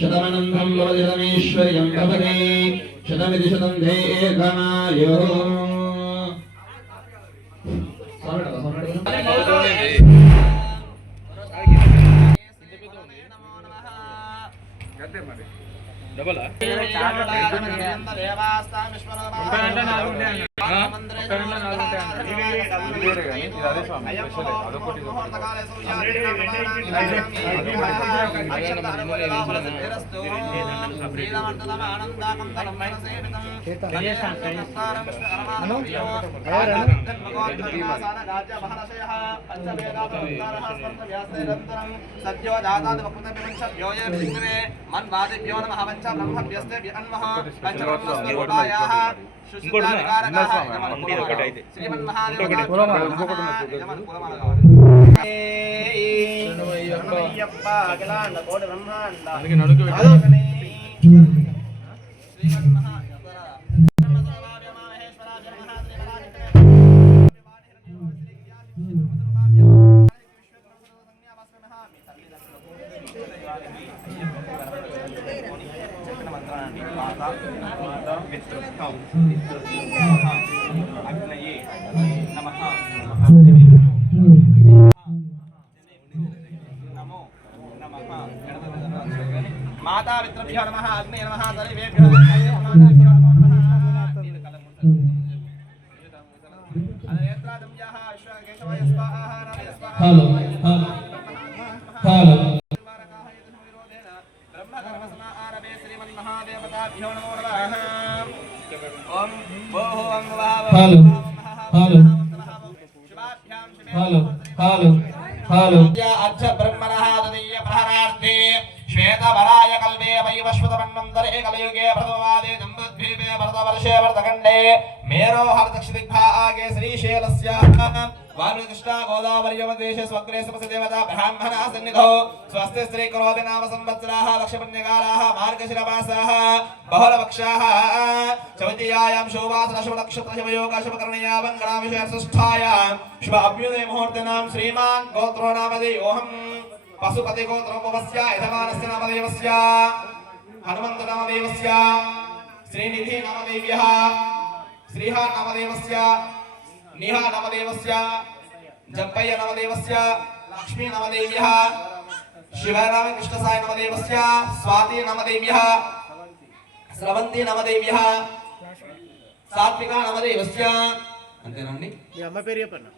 शतमनन्तं भवति शतमीश्वर्यं भवति शतमिति शतं दीर्घमायुः डबल सद्यो जातात् मन्वादिभ्यो नमः पंच ब्रह्मभ्यस्ते अन्मः पंचब्रह्मस्ते उपायाः अग्नये नमः नमो नमः माता पितृभ्यो नमः अग्नये नमः सर्वेभ्यो hello hello hello hello hello hello hello अच्छ ब्रह्मणः तदीय प्रहरार्थे श्वेतवराय कल्पे वैवस्वतमन्वन्तरे कलयुगे प्रथमवादे जम्बुद्वीपे भरतवर्षे भरतखण्डे मेरो हरदक्षिदिग्भागे श्रीशैलस्य वारुकृष्णा गोदावरी यमदेशे स्वग्रे समसदेवता ब्राह्मणः सन्निधौ स्वस्ति श्री करोति नाम संवत्सराः लक्षपुण्यकालाः मार्गशिरमासाः बहुलपक्षाः चवतीयायां शोभासना शुभनक्षत्र शुभयोग शुभकर्णया मङ्गलाविषयसुष्ठायां शुभ अभ्युदय मुहूर्तनां श्रीमान् गोत्रो नामधेयोऽहम् पशुपति गोत्रोपवस्य यजमानस्य नामदेवस्य हनुमन्त नामदेवस्य श्रीनिधि नामदेव्यः श्रीहा नामदेवस्य निहा नामदेवस्य जप्पय्य नामदेवस्य लक्ष्मी नामदेव्यः शिवरामकृष्णसाय नामदेवस्य स्वाति नामदेव्यः स्रवन्ती नामदेव्यः सात्विका नामदेवस्य అంతేనండి ఈ అమ్మ పేరు చెప్పండి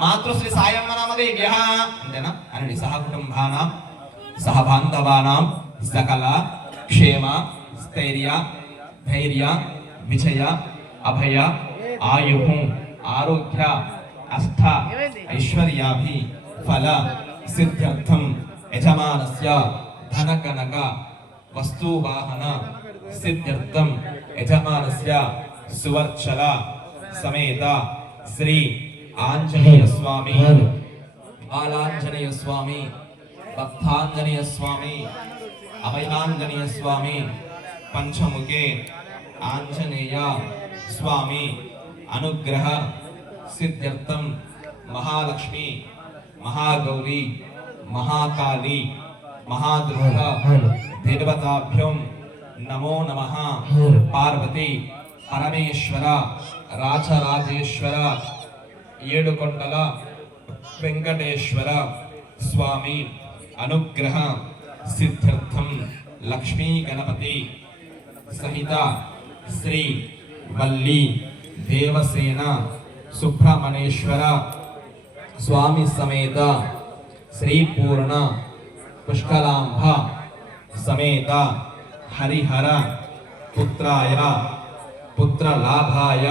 మాతృశ్రీ సాయమ్మ నామదేవ్యः అంతేనా అనండి సహ కుటుంబానాం సహ బాంధవానాం సకల క్షేమ స్థైర్య ధైర్య విజయ అభయ आयुः आरोग्य अष्ट ऐश्वर्याभि फल सिद्ध्यर्थं यजमानस्य धनकनक वस्तुवाहन सिद्ध्यर्थं यजमानस्य सुवर्चल समेत श्री आंजनेय स्वामी बालांजनेय स्वामी भक्तांजनेय स्वामी अभयांजनेय स्वामी पंचमुखे आंजनेय स्वामी अनुग्रह सिद्ध्यर्थं महालक्ष्मी महागौरी महाकाली महादुर्गा देवताभ्यों नमो नमः पार्वती परमेश्वर राजराजेश्वर येडुकोंडल वेंकटेश्वर स्वामी अनुग्रह सिद्ध्यर्थं लक्ष्मी गणपति सहित श्री वल्ली देवसेना सुब्रह्मण्येश्वर स्वामी समेत श्री पूर्ण पुष्कलांभ समेत हरिहर पुत्राय पुत्रलाभाय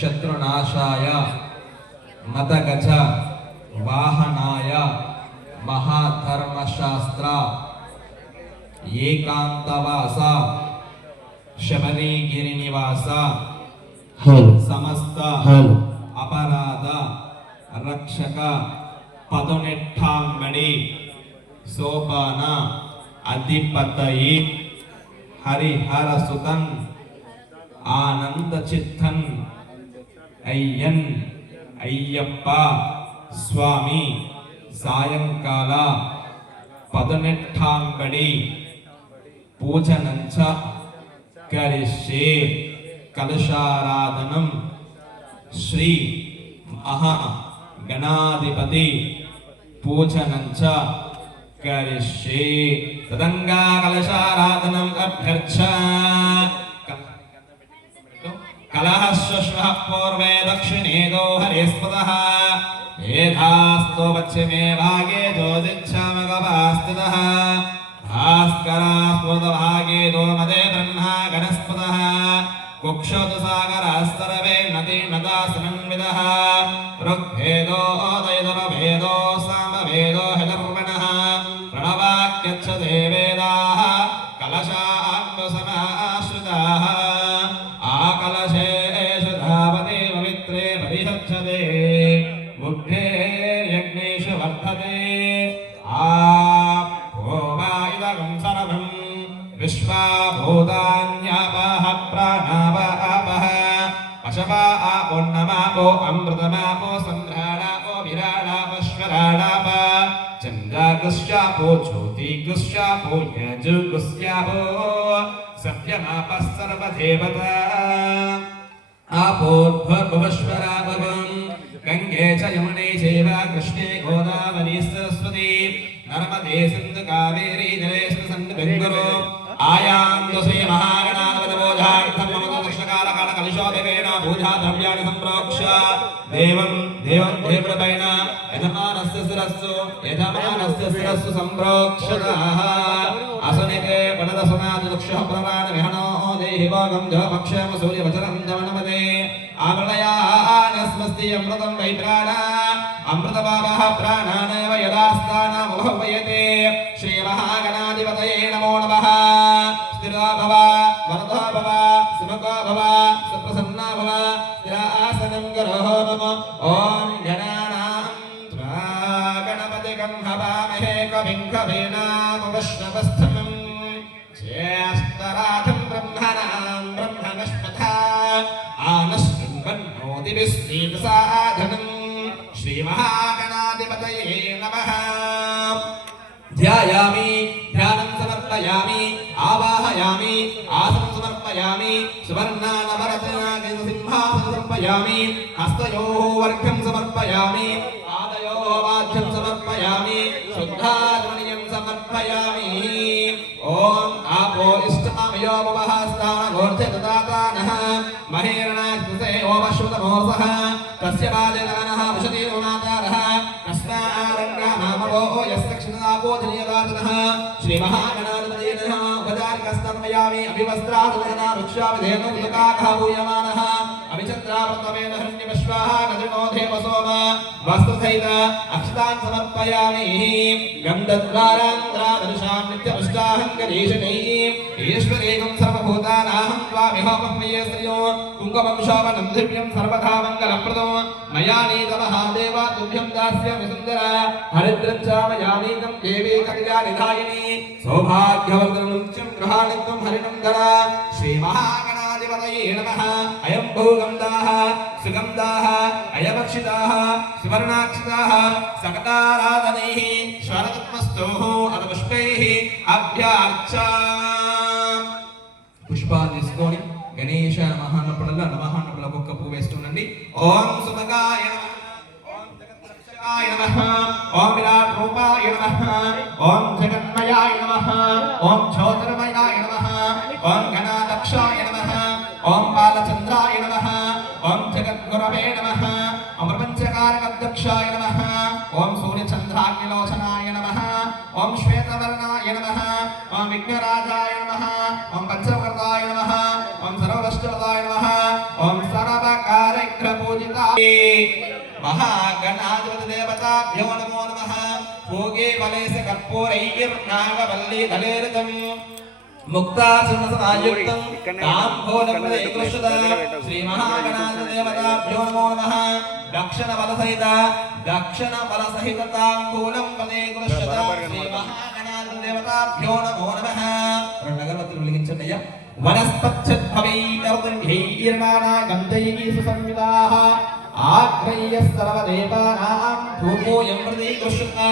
शत्रुनाशाय मतगज वाहनाय महाधर्मशास्त्र एकांतवास शबरीगिरिनिवास समस्त अपराध रक्षक पदुनिट्ठांबडी सोपान अधिपतये हरिहर सुतन आनंद चित्तन అయ్యన్ అయ్యప్ప స్వామి సాయంకాల 18 పూజనంచ కరిష్యే కలశారాధనం శ్రీ మహా గణాధిపతి పూజనంచ కరిష్యే తదంగా కలశారాధనం అభ్యర్చ కలహస్వశ్వః పూర్వే దక్షిణే దోహరేస్పదః ఏధాస్తో పశ్చిమే భాగే జ్యోతిచ్ఛామగవాస్థితః భాస్కరాస్మృతభాగే దోమదే బ్రహ్మా గణస్పదః కుక్షోతు సాగరాస్తరవే నదీ నదాసనన్విదః ఋగ్భేదో దైదురభేదో సామవేదో హెదర్వణః ప్రణవాక్యచ్చతే వేదాః కలశాత్మసమాశ్రితాః ఆకలశేషు ధావతే పవిత్రే పరిషచ్చతే ముగ్ధే యజ్ఞేషు వర్ధతే ఆపోవాయిదగం సర్వం విశ్వాభూతాన్యాపః ప్రాణాపాపః పశవా ఆపోన్నమాపో అమృతమాపో సంధ్రాణాపో విరాణాపశ్వరాణాప చంద్రాగస్యాపో జ్యోతిగస్యాపో యజుగస్యాపో సత్యమాపः సర్వదేవతా ఆపోద్భవశ్వరాపవం గంగే చ యమునే చైవ కృష్ణే గోదావరీ సరస్వతి నర్మదే సింధు కావేరీ జలేషు సంధు గంగరో ఆయాంతు శ్రీ మహాగణాధిపతి పూజార్థం మమ దక్షకాల కాల కలుషోదకేన పూజా ద్రవ్యాన్ని సంప్రోక్ష దేవం దేవుడిపైన యజమానస్య శిరస్సు సంప్రోక్షతాః అసనికే పదదసనాది దక్షః ప్రమాణ విహనో దేహి భోగం జపక్షేమ సూర్యవచనం దమనమదే ఆమృతయానస్మస్తి అమృతం వై ప్రాణ అమృతపాపః ప్రాణానేవ యదాస్థానముపయతే శ్రీ మహాగణాధిపతయే నమో నమః స్థిరా భవ వరదో భవ సుముఖో భవ సుప్రసన్నా భవ స్థిరాసనం గరోః నమ ఓం గణానాం త్వా గణపతికం హవామహే కవిం కవీనాముపశ్రవస్తమం జ్యేష్ఠరాజం బ్రహ్మణాం బ్రహ్మణస్పథ ఆనశృణ్వన్నోతిభిస్సీదసాధనం శ్రీ మహాగణాధిపతయే నమః ధ్యాయామి ధ్యానం సమర్పయామి ఆవాహయామి ఆసనం సమర్పయామి సువర్ణానవరత్నాగ సింహాసనం సమర్పయామి హస్తయోః వర్గం సమర్పయామి పాదయోః వాద్యం సమర్పయామి శుద్ధాత్మనియం సమర్పయామి ఓం ఆపో ఇష్టామయో భవః స్థానగోర్ధదాతానః మహేరణాగ్నితే ఓమశ్రుతమోసః తస్య బాలేనః విశతి ఉమాతారః కస్మారంగామామవో యస్య క్షణాపోధనీయదాతనః శ్రీ మహాగణాధిపతయే నమః ఉపచారికస్తన్మయామి అభివస్త్రాదులనా వృక్షావిధేనో ఉదకాకః భూయమానః అభిచంద్రావర్తమేన హృణ్యవిశ్వాః గజనోధేవ సోమ వస్త్రసహిత అక్షతాన్ సమర్పయామి గంధద్వారాంధ్రాదర్శాం నిత్యపుష్టాహంకరీషణైః ఈశ్వరేకం సర్వభూతానాహం త్వామిహోమం మయ్యే శ్రియో కుంకుమం శోభనం దివ్యం సర్వదా మంగళప్రదం మయా నీత మహాదేవ తుభ్యం దాస్యామి సుందర హరిద్రం చామయామీతం దేవీ కళ్యాణిదాయిని సౌభాగ్యవర్ధనం నిత్యం గృహాణి త్వం హరిణం ధర శ్రీ మహాగణాధిపతయే నమః అయం భూగంధాః సుగంధాః అయవక్షితాః సువర్ణాక్షితాః సకటారాధనైః స్వరతత్మస్తోః అదపుష్పైః అభ్యార్చ పుష్పాలు తీసుకొని గణేశ నమః అన్నప్పుడల్లా నమః అన్నప్పుడు ఒక్కొక్క పువ్వు వేస్తుండండి ఓం సుమగాయ నమః ఓం విరాట్ రూపాయ నమః ఓం జగన్మయాయ నమః ఓం జ్యోతిర్మయాయ నమః ఓం గణాధ్యక్షాయ నమః ఓం బాలచంద్రాయ నమః ఓం జగద్గురవే నమః ఓం ప్రపంచకారకాధ్యక్షాయ నమః ఓం సూర్యచంద్రాగ్నిలోచనాయ నమః ఓం శ్వేతవర్ణాయ నమః ఓం విఘ్నరాజాయ నమః ఓం పంచవక్రతాయ నమః ఓం సర్వవష్టవతాయ నమః ఓం సర్వకార్యపూజితాయ మహాగణాధిపతి దేవతాభ్యో నమో నమః భోగే వలేస కర్పూరైర్నాగవల్లీ దళేరితం ముక్తాసన సమాయుక్తం తాంబూలం ప్రదేకృష్ట శ్రీ మహాగణాధిపతి దేవతాభ్యో నమో నమః దక్షిణ బల సహిత తాంబూలం ప్రదేకృష్ట శ్రీ మహాగణాధిపతి దేవతాభ్యో నమో నమః రెండు అగరబత్తులు వెలిగించండి అయ్యా वनस्पत्यद्भवैर्गन्धैः सुसंयुताः आग्रह्य सर्वदेवानां धूपोऽयं प्रतीकृष्यता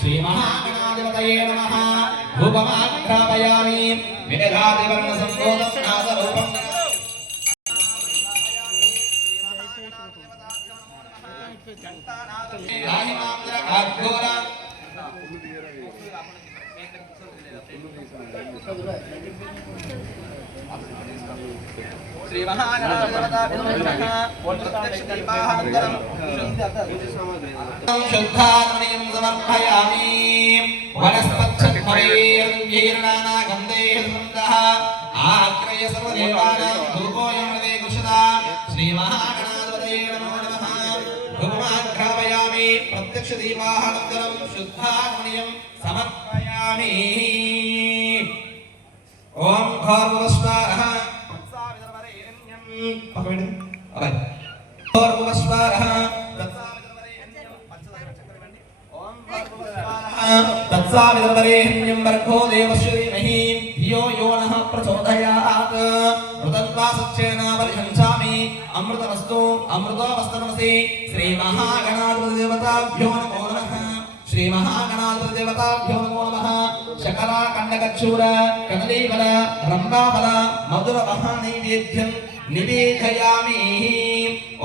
श्रीमहागणाधिपतये नमः धूपमाघ्रापयामि वेदादिवर्णसम्भूतं नादरूपं श्री महागणाधिपतये प्रत्यक्षदीपानन्तरं शुद्धात्मनीं समर्पयामि वनस्पत्यद्भवैर्गन्धैः सुगन्धः आग्रह्य सर्वदेवानां धूपोऽयं प्रतीकृष्यता श्रीमहागणाधिपतये नमो नमः धूपमाघ्रापयामि प्रत्यक्षदीपानन्तरं शुद्धात्मनीं समर्पयामि ओम भूर्भुवस्वाहा तत्सावितर्वरेण्यं वर्गो देवस्य धीमहि धियो यो नः प्रचोदयात् मृतत्वा सच्चेन परिहंसामि अमृतमस्तु अमृतोऽवस्तमसि श्रीमहागणाधिपतिदेवताभ्यो नमो नमः श्रीमहागणाधिपतिदेवताभ्यो नमो नमः शकला कण्डकच्छूर कदलीफल रम्भाफल मधुरमहानैवेद्यं निवेदयामि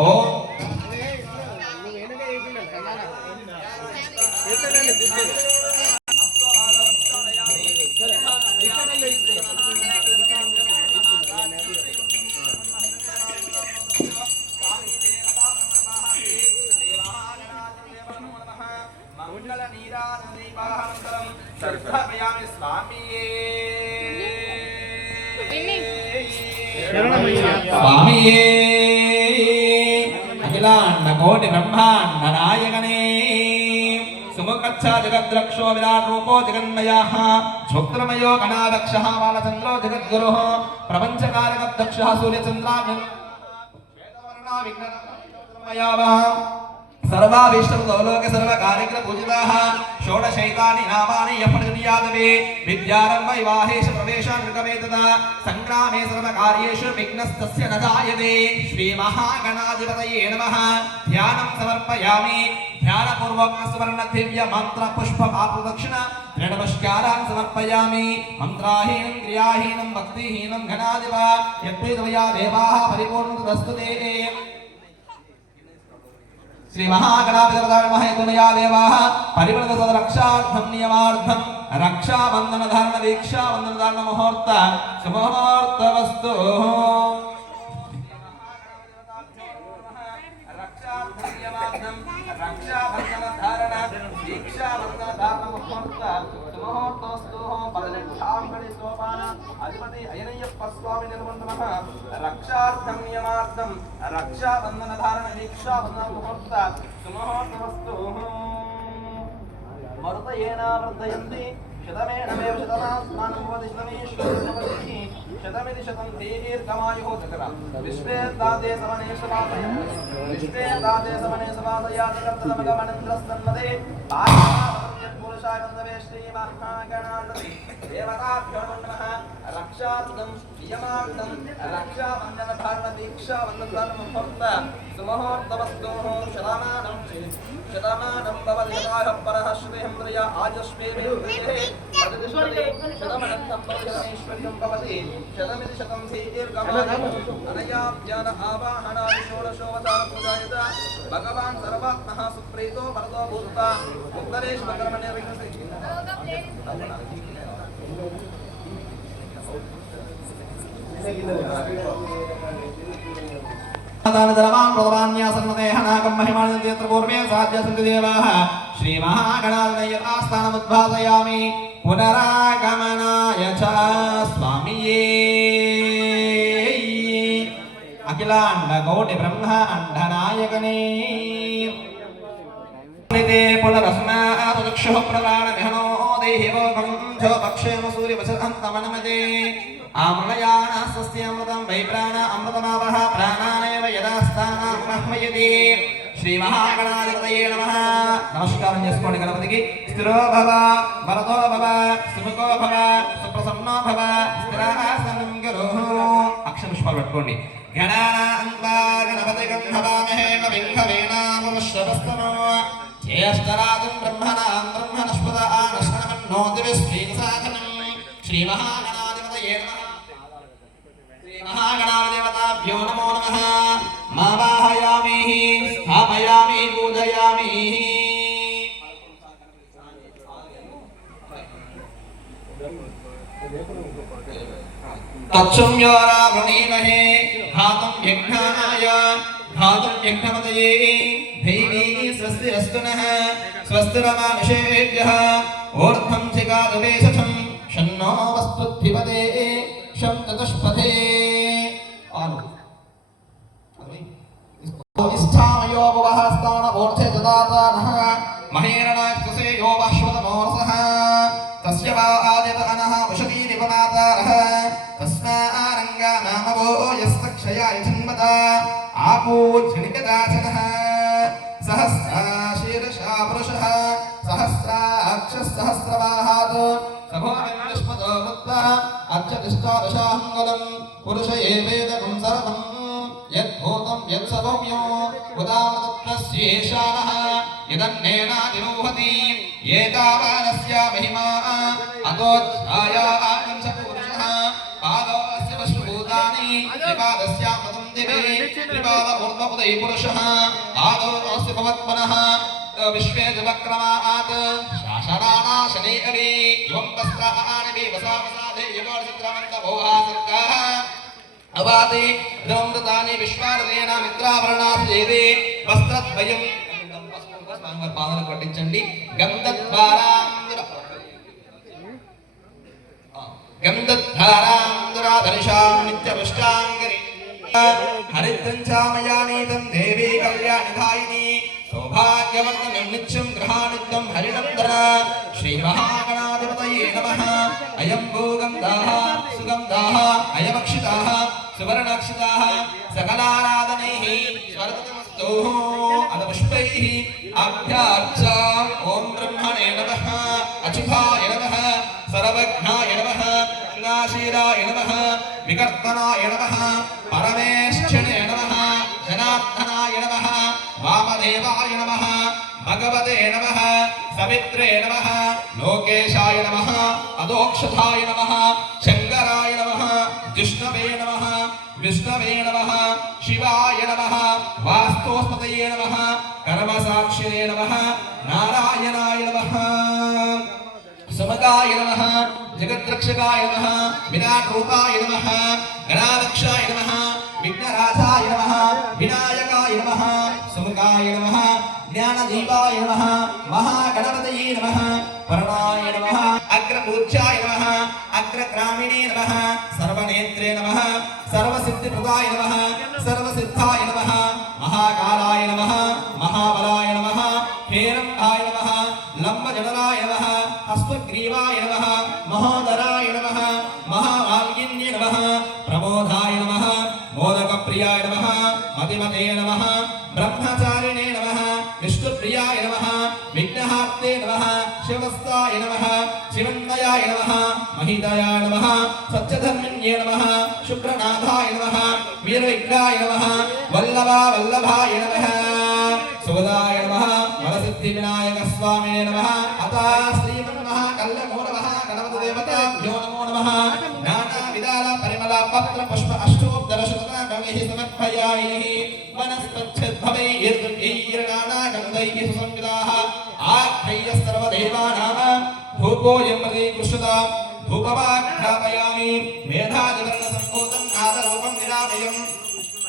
ओम सर्वयामि स्वामिये स्वामिये अखिलांड कोटि ब्रह्मांड नायकने सुमुखच्छ जगद्रक्षो विराट रूपो जगन्मयः क्षोत्रमयो गणाध्यक्षः बालचन्द्रो जगद्गुरुः प्रपञ्चकारकदक्षः सूर्यचन्द्राभ्यं श्वेतवर्णा विघ्नमयावः सर्वाभीष्टलोके सर्वकार्यपूजिताः षोडशैतानि नामानि यपनियादवे विद्यारम्भ विवाहेषु प्रवेशान्वितवेतदा संग्रामे सर्वकार्येषु विघ्नस्तस्य न जायते श्रीमहागणाधिपतये नमः ध्यानं समर्पयामि ध्यानपूर्वक सुवर्ण दिव्य मंत्र पुष्प प्रदक्षिण नमस्कारान् समर्पयामि मंत्राहीनं क्रियाहीनं भक्तिहीनं गणाधिप यत्प्रीतमया देवाः परिपूर्णतस्तुते श्री महागणाधिपतये देवाः परिवर्तसदरक्षार्थं नियमार्थं रक्षाबंधन धारण दीक्षा बंधन धारण मुहूर्त सुमुहूर्तवस्तु रक्षाबंधन धारण दीक्षा बंधन धारण मुहूर्त सुमुहूर्तवस्तु पदलिक्षांगणि सोपान अधिपति अयनय्यप्प स्वामी निर्वन्दनः रक्षार्थं नियमार्थं रक्षाबंधन धारण दीक्षा बंधन मुहूर्त सुमुहूर्तवस्तु मरुतयेन वर्धयन्ति शतमेनमेव शतमास्मानं भवति शतमेश्वरभवति शतमिति शतं दीर्घमायुः सकला विश्वे दाते समने समादय विश्वे दाते समने समादयात् कर्तनमगमनन्द्रस्तन्मदे पुरुषाय वन्दवे श्रीमहागणाधिपति देवताभ्यो नमः रक्षार्थं नियमार्थं रक्षाबन्धन धारण दीक्षा बन्धन मुहूर्त सुमुहूर्तवस्तुः शतमानं भवति यथाः परः श्रीहेन्द्रिय आयुष्मेवेन्द्रिये प्रतिष्ठते शतमनन्तं परमेश्वर्यं भवति शतमिति शतं दीर्घमायुः अनया ज्ञान आवाहनादि षोडशोपचारपूजायत भगवान् सर्वात्मः सुप्रीतो वरदो भूत्वा उत्तरेश्वरकर्मणे श्रीमहागणाधिपतये पुनरागमनाय च स्वामिये अखिलांड कोटि ब्रह्मांड नायकने पुनरस्मात् चक्षुः प्रदानमिहनो देहि भोगं च पक्षेम सूर्यवशन्तमनमते आमलयानास्यमृतं वै प्राण अमृतमावः प्राणानेव यदास्तानां ब्रह्मयति श्रीमहागणाधिपतये नमः नमस्कारं చేసుకోండి గణపతికి స్థిరో భవ వరదో భవ సుముఖో భవ సుప్రసన్నో భవ స్థిరాసనం గురు పుష్పాలు పట్టుకోండి. గణానాన్వా గణపతిగం హవామహే కవిం కవీనాముపశ్రవస్తమో జ్యేష్ఠరాజం బ్రహ్మణాం బ్రహ్మణస్పద ఆనశ్వనమన్నో దివిశ్రీసాధనం శ్రీమహాగణాధిపతయే నమః. శ్రీమహాగణాధిపతాభ్యో నమో నమః. మావాహయామి స్థాపయామి పూజయామి. తత్సంయోరా వృణీమహే ఘాతం యజ్ఞాయ ఘాతం యజ్ఞపతయే దైవీ స్వస్తి అస్తు నః స్వస్తిరమానుషేభ్యః ఊర్ధ్వం చిగాదవేశం షన్నో వస్పృథ్విపదే శం చతుష్పదే. ఇష్టామయో భవః ఊర్ధ్వే దదాతానః మహేరణాస్తసే యో వశ్వతమోరసః తస్య వా ఆదిత అనః ఉషతీ నిపమాతారః తస్మారంగా నామవో యస్తక్షయాయ జన్మత ఆపూజ్జనికదాచనః సహస్రాశీర్షా పురుషః సహస్రాక్షः సహస్రవాహాత్ సభోమిష్మతో వృత్వా అర్చతిష్టాదశాంగులం పురుష ఏవేదకం సర్వం యద్భూతం యత్సర్వమ్యో ఉదామృతస్యేషానః యదన్నేనాదిరోహతి ఏతావానస్య మహిమా అతోఛాయాకం సపురుషః పాదోస్య వశ్భూతాని త్రిపాదస్యామృతం దివే త్రిపాద ఊర్ధ్వపదే పురుషః పాదోస్య భవత్మనః విశ్వే జవక్రమాత్ శాసనానాశనే అవి యువం వస్త్రాణి వివసావసాదే యుగోర్చిత్రమంత భోహాసర్గాః అవాది ద్రౌమృతాని విశ్వారదేన మిత్రావరణాసేదే వస్త్రద్వయం పాదలు పట్టించండి. గంధద్ధారాంధరాధనిషాం నిత్యపుష్టాంగరి హరిద్రం చామయానీతం దేవీ కళ్యాణిధాయిని సౌభాగ్యవర్ధనం నిత్యం గృహానిత్యం హరినందన శ్రీమహాగణాధిపతయే నమః. అయం భూగంధాః సుగంధాః అయమక్షితాః సువర్ణాక్షితాః సకలారాధనైః స్వర్గతమస్తు అదపుష్పైః అభ్యార్చాం. ఓం బ్రహ్మణే నమః అచుభాయ నమః సర్వజ్ఞాయ నమః శునాశీరాయ నమః వికర్తనాయ నమః పరమేశ్వరే నమః జనార్దనాయ నమః వామదేవాయ నమః భగవతే నమః సవిత్రే నమః లోకేశాయ నమః అదోక్షతాయ నమః శంకరాయ నమః జిష్ణవే నమః విష్ణవే నమః శివాయ నమః వాస్తోస్పతయే నమః కర్మసాక్షిణే నమః నారాయణాయ నమః సమకాయ నమః జగద్రక్షకాయ నమః విరాట్ రూపాయ నమః గణాధ్యక్షాయ నమః విఘ్నరాజాయ నమః వినాయకాయ నమః సమకాయ నమః జ్ఞానదీపాయ నమః మహాగణపతయే నమః పరణాయ నమః అగ్రపూజ్యాయ నమః అగ్రగ్రామిణే నమః సర్వనేత్రే నమః సర్వసిద్ధిప్రదాయ నమః సర్వసిద్ధాయ నమః మహాకాలాయ నమః మహాబలాయ నమః హేరంబాయ నమః లంబజనరాయ నమః హస్వగ్రీవాయ నమః మహోదరాయ నమః మహామాల్గిన్యే నమః ప్రమోదాయ నమః మోదకప్రియాయ నమః మతిమతే నమః బ్రహ్మచారిణే నమః విష్ణుప్రియాయ నమః విఘ్నహార్తే నమః శివస్తాయ నమః శివన్మయాయ నమః మహితాయ నమః సత్యధర్మిణ్యే నమః శుక్రనాథాయ నమః వీరవిగ్రహాయ నమః వల్లభాయ నమః సుగదాయ నమః వరసిద్ధి వినాయక స్వామినే నమః అత శ్రీమన్మహాకల్లకో నమః గణపతి దేవతాభ్యో నమో నమః నానా విధాల పరిమళ పత్ర పుష్ప అష్టోత్తర శతనాగమైః సమర్పయామి వనస్పత్యద్భవైర్నానా గంధైః సుసంవిదాః ఆఖ్యయ్య సర్వదేవానాం ధూపోయం ప్రతికృష్యతా ధూపమాఘ్రాపయామి మేధాదివర్ణ సంభూతం నాదరూపం నిరామయం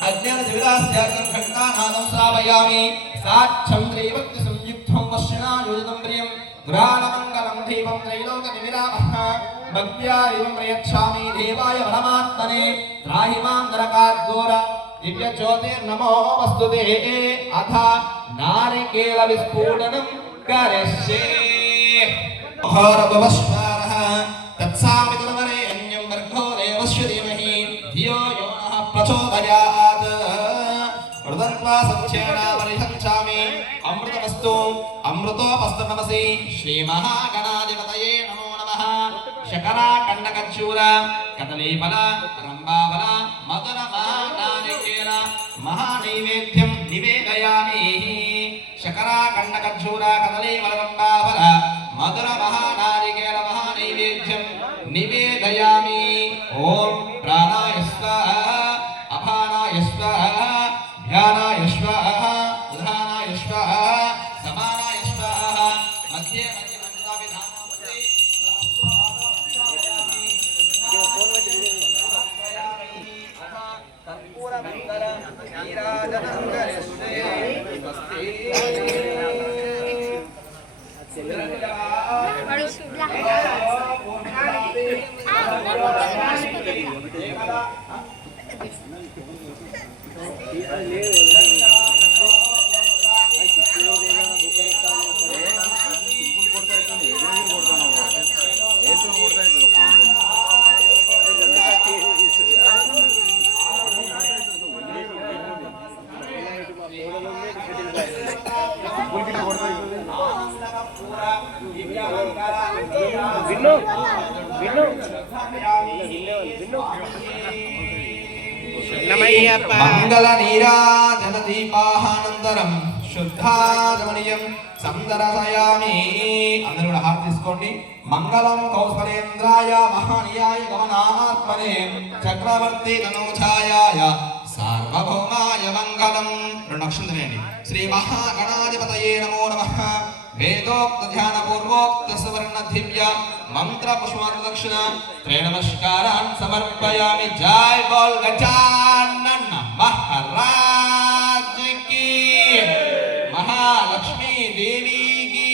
అజ్ఞానజవిరాస్యాకం ఘంటానాదం శ్రావయామి సాక్షం త్రైవక్తి సంయుక్తం వర్షణాయుధం ప్రియం పురాణమంగళం దీపం త్రైలోక నివిరామః భక్త్యారివం ప్రయచ్ఛామి దేవాయ పరమాత్మనే త్రాహి మాం నరకాద్ఘోర దివ్య జ్యోతిర్నమో వస్తుతే అథ నారికేల విస్ఫోటనం కరిష్యే. ఘోరభవస్వారః తత్సామితుర్వరేణ్యం భర్గో దేవస్య ధీమహి ధియో యో నః ప్రచోదయాత్. మృదంత్వా సంక్షేణామరిహంచామి అమృతమస్తు అమృతోపస్తు నమసి. శ్రీమహాగణాధిపతయే నమో నమః. शकरा कंडकचूर कदलीफल रंबाफल मधुर महानारिकेल महानैवेद्यं निवेदयामि शकरा कंडकचूर कदलीफल रंबाफल मधुर महानारिकेल महानैवेद्यं निवेदयामि ओम प्राणाय स्वाहा अपानाय स्वाहा ध्यानाय स्वाहा उधानाय स्वाहा समानाय स्वाहा मध्ये मध्ये मंत्राभिधानामस्ति कर्पूरमंगल नीराजनं करिष्ये स्वस्ति మంగళ నీరాజన దీపానంతరం శుద్ధాజమనీయం సందర్శయామి. అందరూ కూడా హారతి తీసుకోండి. మంగళం కౌసలేంద్రాయ మహానీయాయ గమనాత్మనే చక్రవర్తి తనూఛాయాయ సార్వభౌమాయ మంగళం. రెండు అక్షరం తినేయండి. శ్రీ మహాగణాధిపతయే నమో నమః. వేదోక్త ధ్యాన పూర్వోక్త సువర్ణ దివ్య మంత్ర పుష్పాదక్షిణ త్రయ నమస్కారాన్ సమర్పయామి. జై బోల్ గజానన మహారాజ్ की महालक्ष्मी देवी की.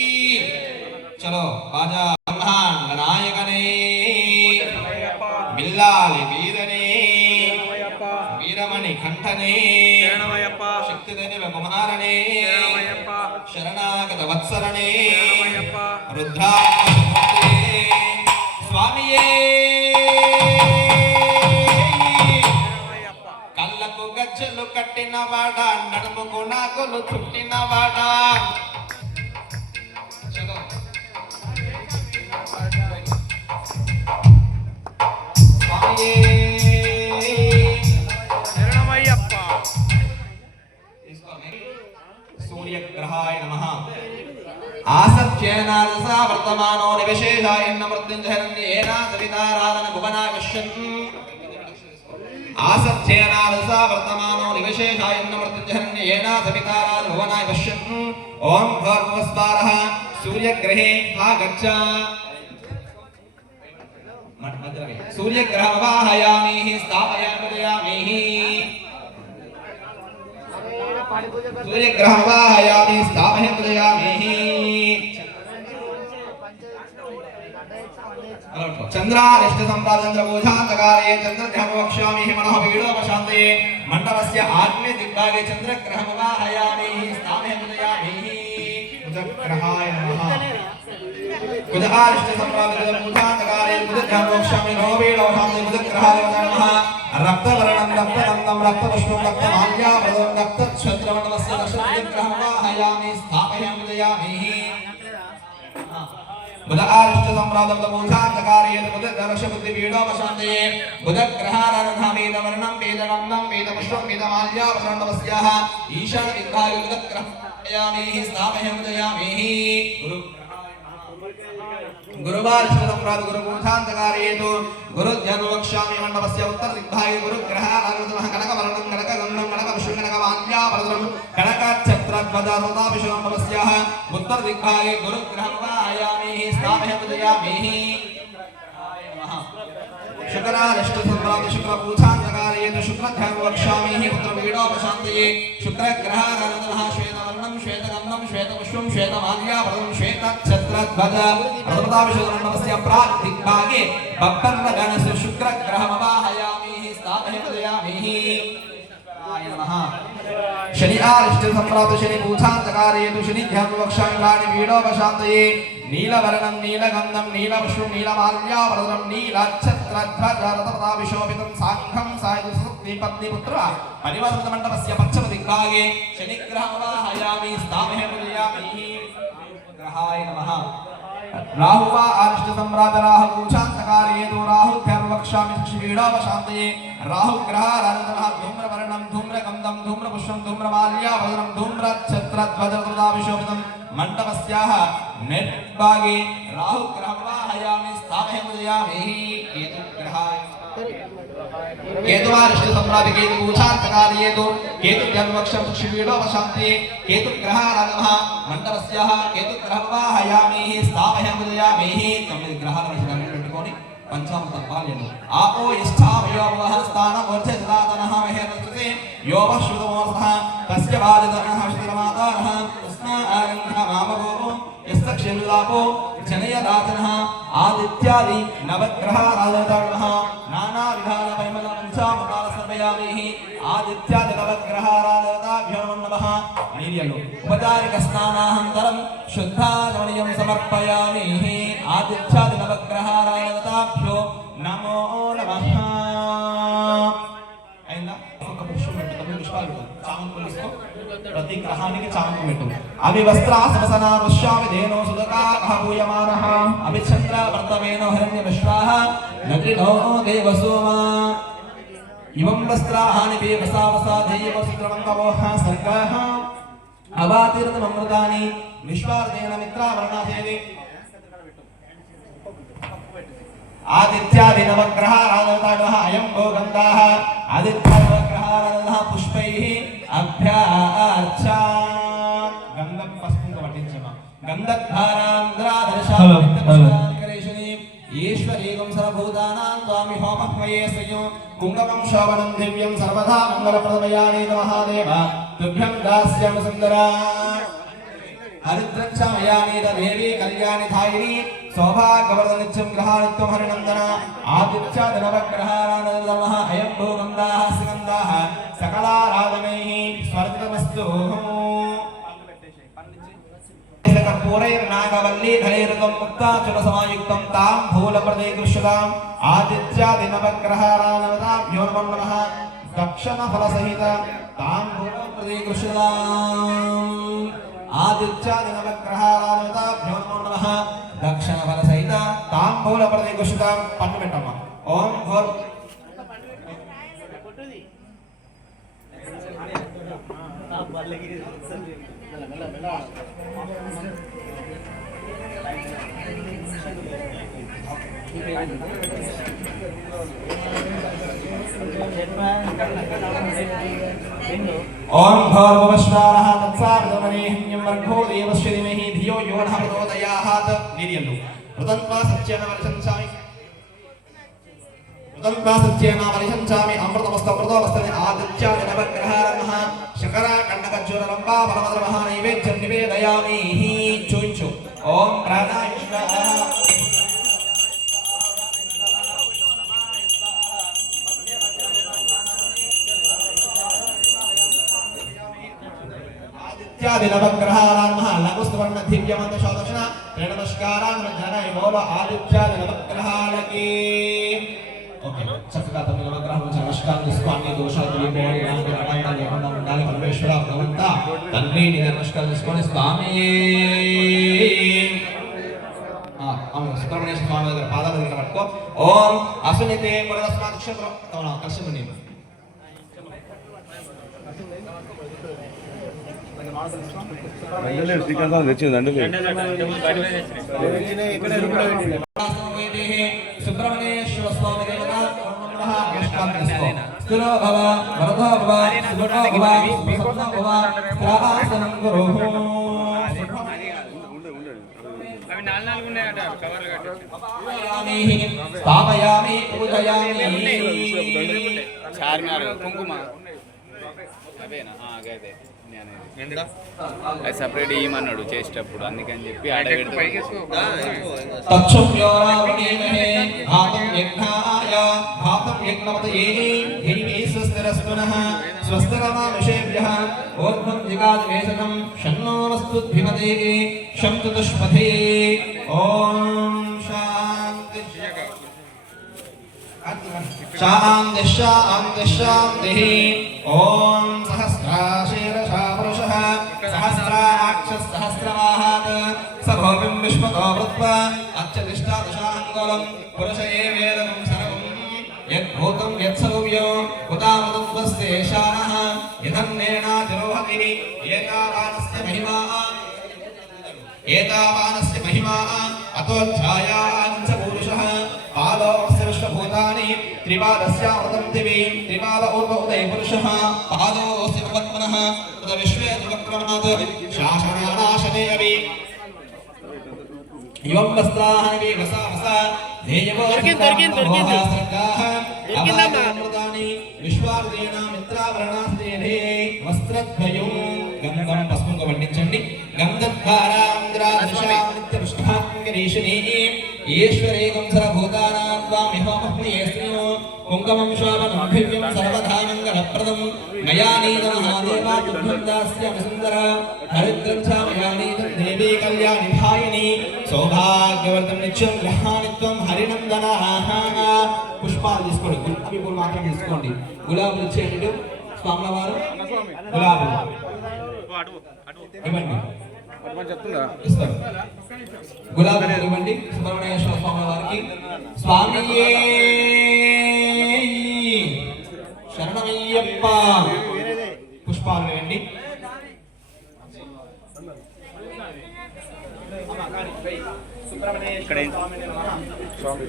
चलो बाजा ब्रह्मांड नायकने बिल्लाली वीरने वीरमणि कंठने शक्तिदेव कुमारने शरणागत वत्सरणे रुद्राक्षे स्वामिये. కళ్ళకు గజ్జలు కట్టినవాడా నడుముకు నాకులు చుట్టినవాడా. सूर्यग्रहाय नमः. आसत्येनादसा वर्तमानो निविशेषाय नमृत्युञ्जहरण्येन सविताराधन भुवनाय पश्यन्. आसत्येनादसा वर्तमानो निविशेषाय नमृत्युञ्जहरण्येन सविताराधन भुवनाय पश्यन्. ओम भूर्भुवस्वारः सूर्यग्रहे आगच्छ. सूर्यग्रहवाहयामि स्थापयामि. सूर्यग्रहवाहयामि स्थापयामि. चंद्रारिष्ट संप्राचंद्र पूजान्तकारे चंद्रग्रहं वक्ष्यामि मनः पीडोपशान्तये. मण्डपस्य आग्नेय दिग्भागे चंद्रग्रहं वाहयामि स्थापयामि. बुधग्रहाय नमः. बुधारिष्ट संप्राचंद्र पूजान्तकारे बुधग्रहं वक्ष्यामि मनः पीडोपशान्तये. बुधग्रहाय नमः. रक्तवर्णं रक्तगन्धं रक्तपुष्पं रक्तमाल्यापदं रक्तच्छत्रमण्डलस्य दशग्रहं वाहयामि स्थापयामि. बुधारिष्ट संप्राप्तं पूजान्तकारे बुधदर्शबुद्धि पीडोपशान्तये. बुधग्रहाराधनावेदवर्णं वेदगन्धं वेदपुष्पं वेदमाल्यापदण्डवस्याः ईशान विद्याय बुधग्रहयामि स्थापयामि. गुरुवारिष्ट संप्राप्तं गुरुपूजान्तकारे तु गुरुध्यानं वक्ष्यामि. मण्डपस्य उत्तर दिग्भागे गुरुग्रहाराधनः कनकवर्णं कनकगन्धं कनकपुष्पं कनकमाल्यापदं कनकच्छत्रध्वजरताभिषेकमण्डपस्याः उत्तर दिग्भागे गुरुग्रहं वाहयामि स्थापयामि. शुक्रारिष्ट संप्राप्तं शुक्रपूजान्तकारे तु शुक्रध्यानं वक्ष्यामि. पुत्रपीडोपशान्तये. शुक्रग्रहाराधनः श्वेतवर्णं श्वेतगन्धं श्वेतपुष्पं श्वेतमाल्यापदं श्वेतच्छत्रध्वजरताभिषेकमण्डपस्य प्राक् दिग्भागे भक्तर्गणस्य शुक्रग्रहमवाहयामि स्थापयामि. शनि आरिष्ट संप्राप्तं शनि पूजान्तकारे तु शनिध्यानं वक्ष्यामि. प्राणि पीडोपशान्तये. नीलवर्णं नीलगन्धं नीलपुष्पं नीलमाल्यापदं नीलच्छत्रध्वजरताभिषेकं साङ्घं सायुधपत्नीपुत्र परिवर्तितमण्डपस्य पश्चिम दिग्भागे शनिग्रहं वाहयामि स्थापयामि. ग्रहाय नमः. राहु वा अरिष्ट सम्राट राहु शान्तकार्येतु राहु ध्यानवक्ष्यामि क्षीणावशान्तये राहु ग्रहाराधनः धूम्रवर्णं धूम्रगन्धं धूम्रपुष्पं धूम्रमाल्यावदनं धूम्रच्छत्रध्वजकृताभिशोभितं मण्डपस्याः नेट्भागे राहु ग्रहं वाहयामि स्थापयामि केतुग्रहाय केतुवारिष्ट सम्राट केतु पूजान्तकार्येतु केतु ध्यानवक्ष्यं क्षीणावशान्तये केतुग्रहाराधनः मण्डपस्याः केतुग्रहं वाहयामि स्थापयामि तमिल ग्रहाలను పెట్టుకొని పంచామృత పాలయను ఆపో ఇష్టామయోవః స్థానవర్ధదాతనః మహేతస్తే యోవశ్రుతమోసః తస్య బాధతనః శిరమాతానః ఉస్నారంధ మామగో యస్తక్షేలాపో జనయదాతనః ఆదిత్యాది నవగ్రహారాధనః నానా విధాన పరిమళ పంచామృతాల సమయామి ఆదిత్యాది నవగ్రహారాధనాభ్యో నమః నీర్యలు ఉపచారిక స్నానానంతరం శుద్ధాచమనీయం సమర్పయామి ఆదిత్యాది నవగ్రహారాధనాభ్యో నమో నమః అయిందా ఒక పుష్పం పెట్టు పుష్పాలు చామంతులు తీసుకో ప్రతి గ్రహానికి చామంతి పెట్టు అవి వస్త్రాసనసనా రుష్యామి దేనో సుదకాః భూయమానః అవి చంద్ర వర్తమేనో హిరణ్య విశ్వాః నగ్రినో దేవసోమా ఇవం వస్త్రాహాని దేవసావసా దేవసుద్రమంతవోః సర్గాః అవాతిర్నమృతాని విశ్వార్దేన మిత్రావర్ణాదేవి ఆదిత్యాది నవగ్రహారాధనః అయం భో గంధాః ఆదిత్యాది నవగ్రహారాధనః పుష్పైః అభ్యార్చా గంధం పసుపుతో పట్టించమా గంధద్ధారాంధ్రాదర్శాకరేషుని ఈశ్వరీగం సర్వభూతానాం త్వామి హోమహ్మయే శ్రియో కుంభకం శోభనం దివ్యం సర్వదా మంగళప్రదమయాని మహాదేవ తుభ్యం దాస్యామి సుందరా హరిద్రక్షమయాని దేవి కళ్యాణి ధాయిని సౌభాగ్యవర్ధనిత్యం గ్రహానిత్యం హరినందన ఆదిత్యాది నవగ్రహారాధనః అయం భో గంధాః సుగంధాః సకలారాధనైః స్వర్గమస్తు పూరైర్నాగవల్లి ధైర్యం ముక్తాచుల సమాయుక్తం తాం భూలప్రదే కృష్యతాం ఆదిత్యాది నవగ్రహారాధనభ్యో నమః దక్షిణ ఫలసహిత తాం భూలప్రదే కృష్యతాం ఆదిత్యాది నవగ్రహారాధనభ్యో నమః దక్షిణ ఫలసహిత తాం భూలప్రదే కృష్యతాం పన్ను పెట్టమ్మ ఓం భూర్ ओम भर्गवस्वारः तत्सावितमनेहिन्यं वर्गो देवस्य धीमहि धियो यो नः प्रचोदयात् निर्यल्लु प्रतन्वा सत्येन वरिशंसामि अमृतमस्तमृतोपस्तने आदित्यादि नवग्रहाराधनः शकरा कण्डकज्वरलम्बा परमद्रमः नैवेद्यं निवेदयामि चुञ्चु ओम प्राणाय स्वाहा आदित्यादि नवग्रहाराधनः लघुस्तवर्ण दिव्यमन्त्र शोदशना नमस्कारान् जनाय बोलो आदित्यादि नवग्रहालकी ओके चक्का तमिल नवग्रहाలను నమస్కారం స్వామి దోషాదులు పోయి నాకు రకాల లేకుండా ఉండాలి పరమేశ్వర భగవంత తండ్రి ని నమస్కారం చేసుకొని స్వామి సుబ్రహ్మణ్య స్వామి దగ్గర పాదాల దగ్గర పట్టుకో ఓం అసునితే పురస్మాత్ క్షేత్రం తమన కర్షముని దండలే శ్రీకాంత్ తెచ్చింది దండలే సుబ్రహ్మణ్యేశ్వర స్వామి దేవత స్థిరో భవ వరదో భవ సుఖో భవ సుఖో భవ స్థిరాసనం గురు అవి నాలుగు ఉన్నాయట కవర్లు కట్టి స్థాపయామి పూజయామి చార్మినార్ కుంకుమ అవేనా అదే అది సపరేట్ ఇయ్యమన్నాడు చేసేటప్పుడు అందుకని చెప్పి शांति शांति शांति ओम सहस्राशीर्षः पुरुषः सहस्राक्षः सहस्रवाहः गोपिं विश्वतो वृत्वा अच्छतिष्ठादशाङ्गुलं पुरुष एवेदं सर्वं यद्भूतं यत्सर्वव्यो उदामृतस्ते शानः यदन्नेनातिरोहति एतावानस्य महिमा अतोऽध्यायाञ्च पुरुषः पादोऽस्य विश्वभूतानि त्रिपादस्यामृतं दिवि त्रिपाद ऊर्ध्व उदय पुरुषः पादोऽस्य पद्मनः तद विश्वे दुवक्रमात् शासनानाशने अपि इवं वस्त्राः वसा धेयवो सर्गाः विश्वार्देन मित्रावरणास्तेने वस्त्रद्वयं गन्धं पस्पुं वर्णिंचंడి गन्धद्वारान्द्रादशानित्यपुष्पाङ्गरीषिणी ईश्वरेकं सर्वभूतानां त्वामिहोमप्रियेस्त्रियो कुङ्कुमं शोभनं दिव्यं सर्वधा मङ्गलप्रदं मया नीतं महादेवा तुभ्यं दास्यामि सुन्दर हरिद्रं च मया नीतं देवी कल्याणि धायिनी सौभाग्यवर्धं नित्यं ग्रहाणि त्वं हरिनन्दनाः పుష్పాలు తీసుకోండి గులాబీ పూలు మాత్రం తీసుకోండి గులాబీలు ఇచ్చేయండి స్వాముల వారు గులాబీలు ఇవ్వండి ఇస్తారు గులాబీలు ఇవ్వండి సుబ్రహ్మణ్యేశ్వర స్వాముల వారికి స్వామియే శరణమయ్యప్ప పుష్పాలు ఇవ్వండి సుబ్రహ్మణ్యేశ్వర స్వామి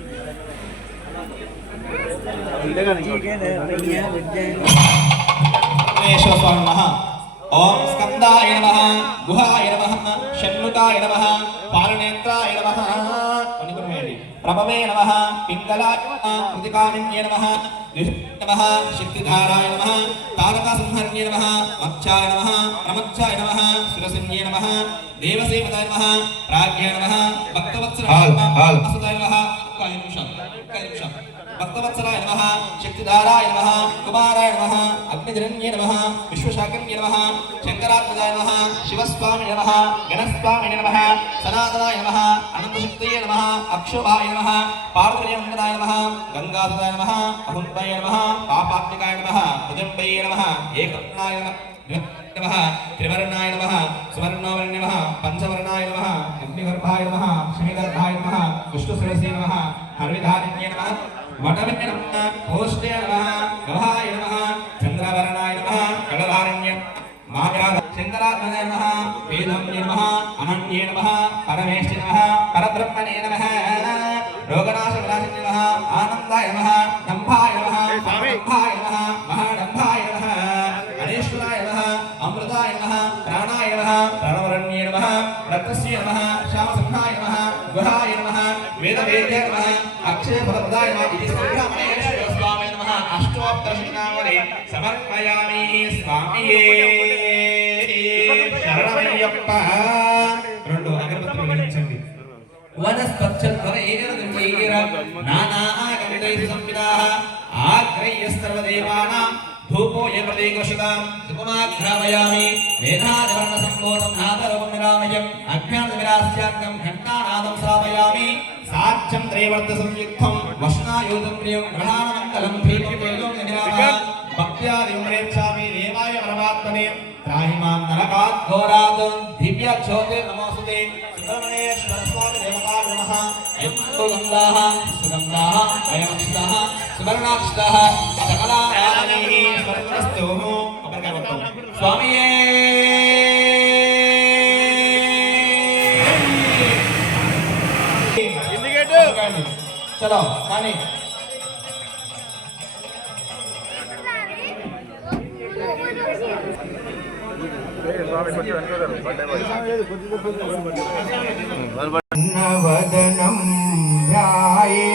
स्वामिनः ओम स्कंदाय नमः गुहाय नमः षण्मुखाय नमः पालनेत्राय नमः प्रभवे नमः पिंगलाय नमः कृतिकामिन्ये नमः नमः शक्तिधाराय नमः तारकासंहरण्ये नमः मक्षाय नमः प्रमक्षाय नमः सुरसिन्ये नमः देवसेवताय नमः प्राज्ञाय नमः भक्तवत्सलाय नमः असुताय नमः कायनुषं भक्तवत्सलाय नमः शक्तिधाराय नमः कुमाराय नमः अग्निजन्ये नमः विश्वशाकन्ये नमः शंकरात्मजाय नमः शिवस्वामिने नमः गणस्वामिने नमः सनातनाय नमः अनन्तशक्तये नमः अक्षोभाय नमः पार्वतीनन्दनाय नमः गंगाधराय नमः अहुन्वये नमः पापात्मिकाय नमः भुजम्बये नमः एकरत्नाय नमः त्रिवर्णाय नमः सुवर्णवर्णे नमः पंचवर्णाय नमः अग्निगर्भाय नमः शनिगर्भाय नमः विष्णुसरसे नमः हरविधारिण्ये नमः वटविन्ये नमः ओष्ठे नमः गवाय नमः चंद्रवर्णाय नमः कलधारण्ये मायाद शंकरात्मने नमः वेदम्ये नमः अनन्ये नमः परमेश्वरे नमः परब्रह्मणे नमः रोगनाशविनाशिने नमः आनन्दाय नमः दम्भाय नमः दम्भाय नमः महादम्भाय नमः अनेश्वराय नमः अमृताय नमः प्राणाय नमः प्राणवरण्ये नमः रत्नस्य नमः श्यामसंहाय नमः गुहाय नमः वेदवेद्याय नमः अक्षयफलप्रदाय नमः इति श्रीरामणेश्वर स्वामी नमः अष्टोत्तरशतनामने समर्पयामि स्वामिये शरणमయ్యప్ప రెండు అగరబత్తులు వెలిగించండి वनस्पच्छद्वरैर्दिव्यैर नानागन्धैः संविदाः आग्रह्यस्तर्वदेवानां धूपो ये प्रतीकशुतां सुपमाघ्रापयामि वेदाजवर्णसम्भूतं नादरूपं निरामयम् अज्ञानविरास्याङ्गं घण्टानादं श्रावयामि साध्यं त्रैवर्तसंयुक्तं वष्णायुधं प्रियं ग्रहाणमङ्गलं भीमं तेजो निरामः भक्त्यादिं प्रेक्षामि देवाय परमात्मने त्राहि मां नरकात् घोरात् दिव्यज्योतिर्नमोऽस्तुते सुब्रह्मण्येश्वर स्वामी देवताय नमः यत्सुगन्धाः सुगन्धाः अयमक्षताः सुवर्णाक्षताः सकलाराधनैः स्वर्णस्तु स्वामिये चलो కానీ वदनं ध्याये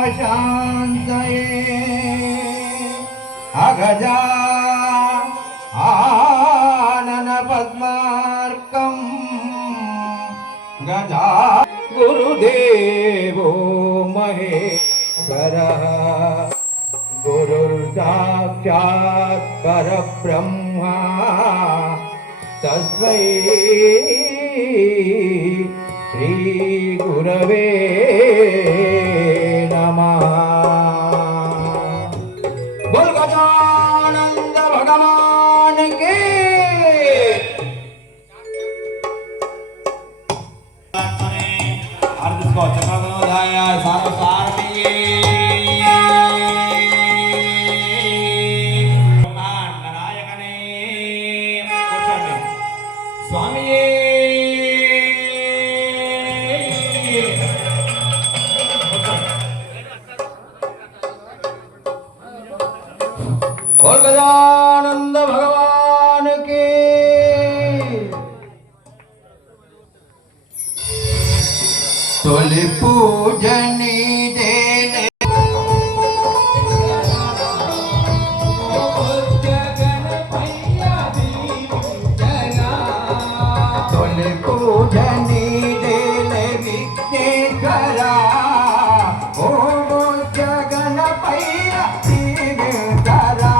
सर्वविघ्नोपशान्तये अगजा आनन पद्मार्कं गजा गुरुदेवो महेश्वरः गुरुर्साक्षात् परब्रह्मा तस्मै श्री गुरवे नमः। बोल गजानन भगवान के స్వామియే बोल गजानंद भगवान की तोली पूजनी देने तोली पूजनी देने विघ्नेश्वरा ओ जगन पैया दीवकरा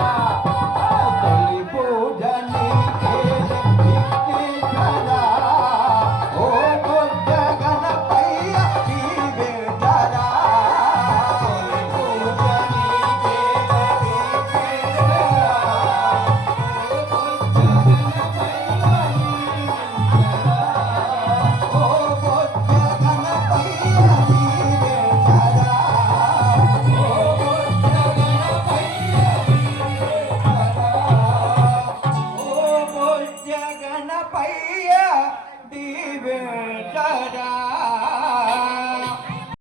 రా